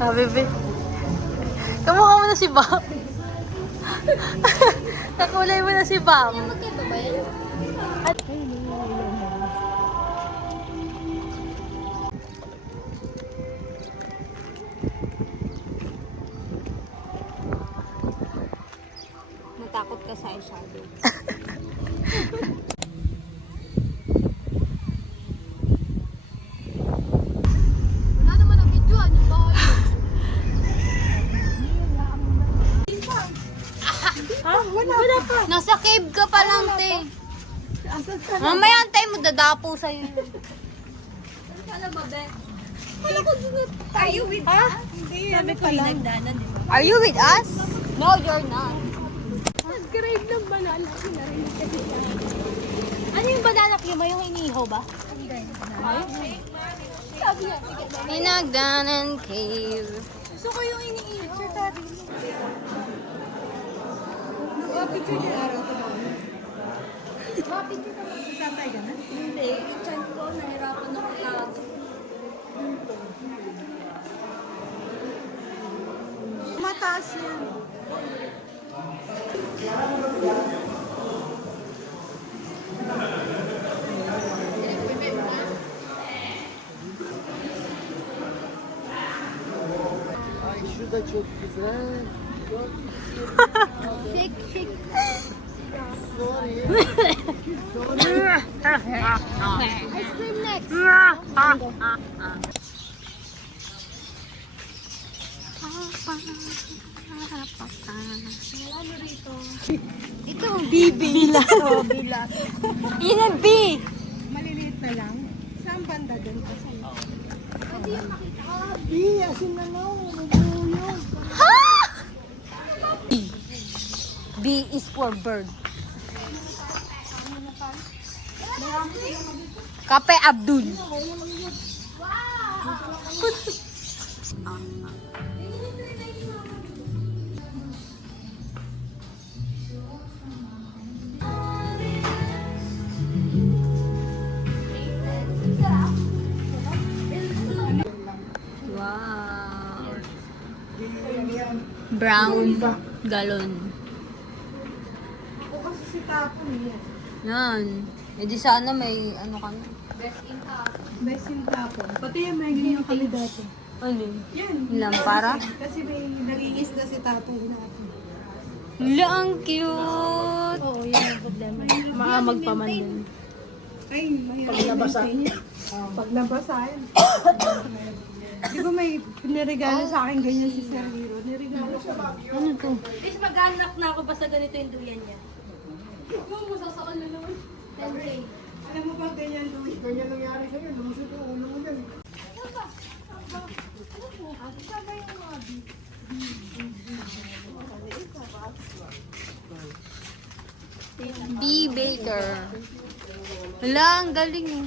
Ah, bebe. Kamukha mo na si Bam. Kakulay mo na si Bam. Magkaiba ba yan? Natakot ka sa eyeshadow. Wala naman ang videoan yung bawal. Wala pa. Nasa cave ka pa lang, te. Mamaya ang time mo dadapo sa'yo. Ano ba, be? Wala ko dun. Are you with us? Hindi. Sabi ko yung nagdanan, di ba? Are you with us? No, you're not. Nag-grave ng banana. Sinarinig ka nila. Ano yung banana cue mo? Yung iniihaw ba? Sabi niya, sige ba? Pinagdanan cave. Gusto ko yung iniihaw. Sir, sabi niya. Picture niya araw ko doon. Picture ka magtatay ka na? Hindi. Yung chan ko, nahirapan ako tago. Mataas yan. Ay, şurada çok güzel. Shake, shake. Sorry. Ice cream next. Ito, Bila. Oo, bila. yun ang B. Maliliit na lang. Saan banda doon? Asan? Hindi yung makita ko. Asin na lang. Nagbuyo. B is for bird. Kape Abdul. Wow. Brown galon. Ako kasi si Tapo niya. Yan. E di sana may ano kami. Best yung Tapo. Pati yung may ganyan kami dati. Ano? Yan. Lampara? Kasi may nangingis na si Tapo natin. Hala, ang cute! Oo, yun ang problema. Maamag pa man din. Ay, paglabasa. Paglabasan. Di ba may piniregalo sa akin ganyan si Sir Hiro? Niregalo siya. Ano to? Please, maghanap na ako basta ganito yung duyan niya. Alam mo ba ganyan, Louis? Ganyan nangyari sa'yo. Lumusot yung ulo mo dyan. B. Baker. Hala, ang galing eh.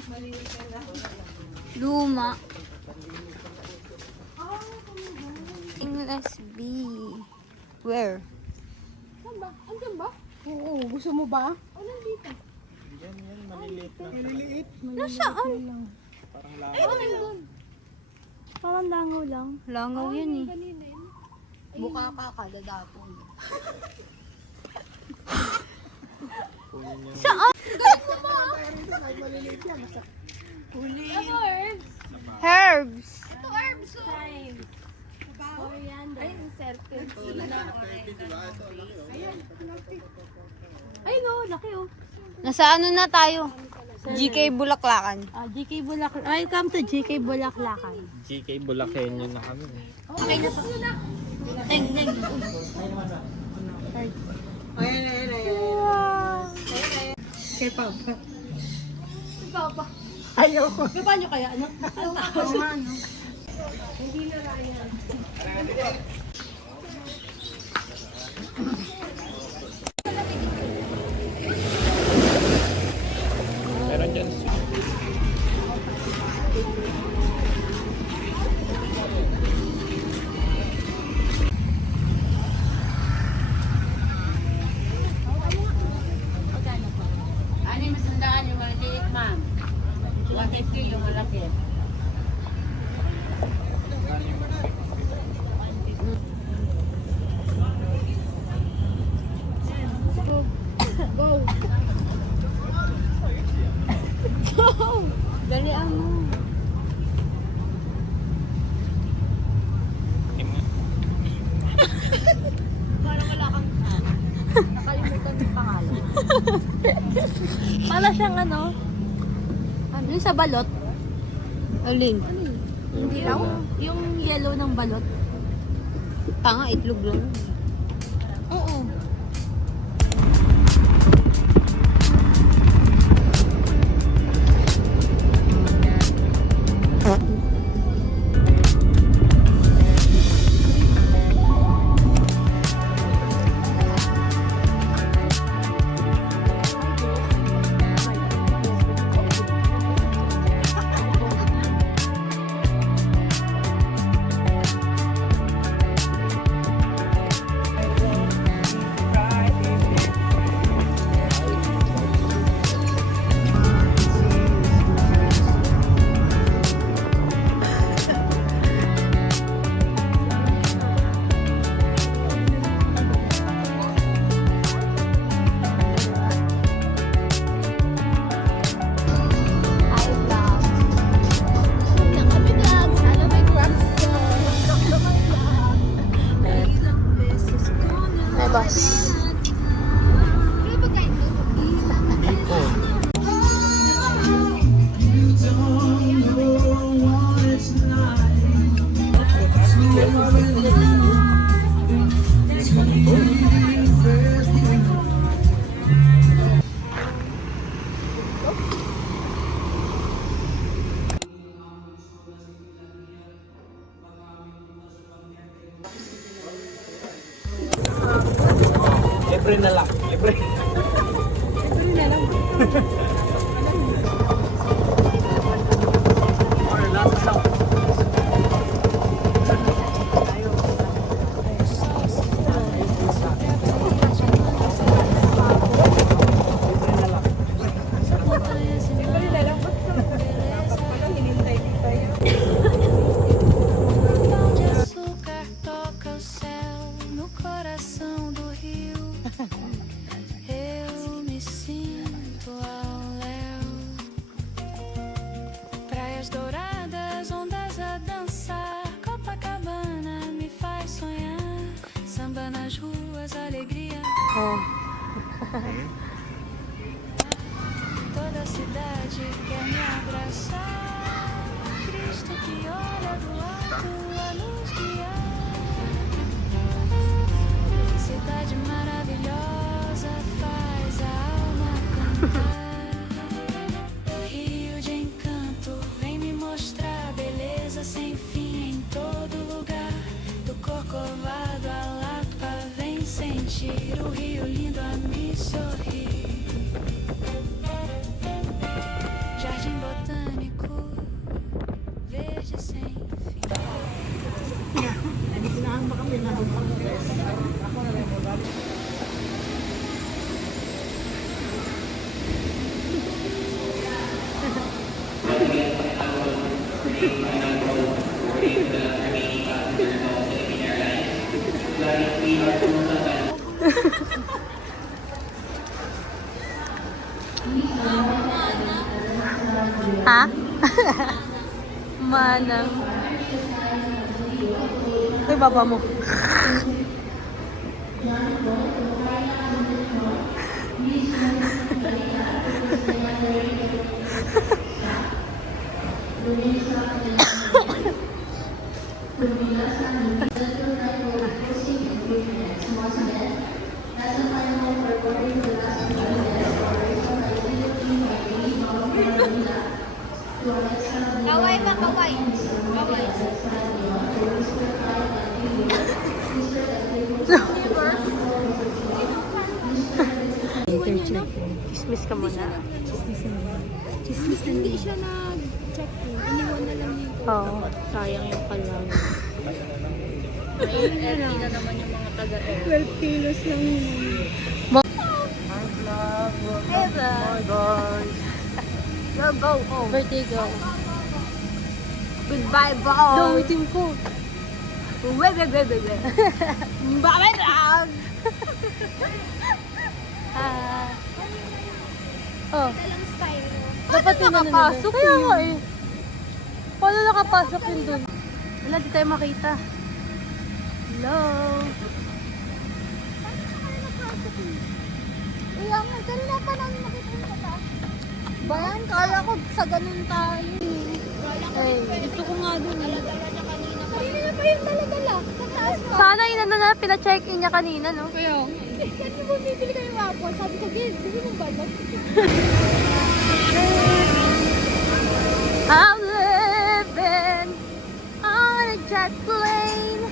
Luma. English B. Where? Andun ba? Oo, gusto mo ba? Maliliit. Nasaan? Parang langaw lang. Langaw yan eh. Mukha ka kadadapon. Saan? Herbs. Ito, herbs. Coriander. Ay, circle. Ay no, laki oh. Nasa ano na tayo? GK Bulaklakan. GK Bulaklakan. Ay, come to GK Bulaklakan. GK Bulakenyo na kami. Okay na po. Teng. Kay Papa. Papa. Ayoko. Paano kaya? Ano? Meron dyan. Yung maliliit, ma'am. 150 yung malaki. Wala siyang ano. Ano yung sa balot? Alin? Hindi yung yellow ng balot. Tanga, itlog lang. Oo. Bus. Libre na lang. Libre. Pão de açúcar toca o céu no coração do rio. Eu me sinto ao léu. Praias douradas, ondas a dançar. Copacabana me faz sonhar. Samba nas ruas, alegria. Toda a cidade quer me abraçar. Cristo que olha do alto, a luz guiar. Cidade maravilhosa faz a alma cantar. Rio de encanto, vem me mostrar beleza sem fim em todo lugar. Do Corcovado a Lapa, vem sentir o rio lindo a me sorrir. Jardim botânico, verde sem fim. Ha? Manang. Ito baba mo. Kaway ba, kaway? Kaway. Kismis ka muna. Hindi siya nag-check in. Iniwan na lang yun. Oo. Sayang yung kalang. Hindi na naman yung mga taga-air. 12 kilos lang yun. Hey, guys. go home. Birthday go. Goodbye, No, bye. waiting ko. Wait. Bye lang. Oh. Talang style mo. Dapat yun nakapasok Kaya nga eh. Paano nakapasok yun dun? Wala, di tayo makita. Hello? Kaya nga, kanina pa namin nakikita pa. Bayan, kala ko sa ganun tayo. Ay, gusto ko nga dun. Kanina na pa yung dala-dala. Mataas pa. Sana inano na, pina-check-in niya kanina, no? Kaya, Kasi mo bibili kayo wapo. Sabi ko, Gil, bili mo ba ito? I'm living on a jet plane.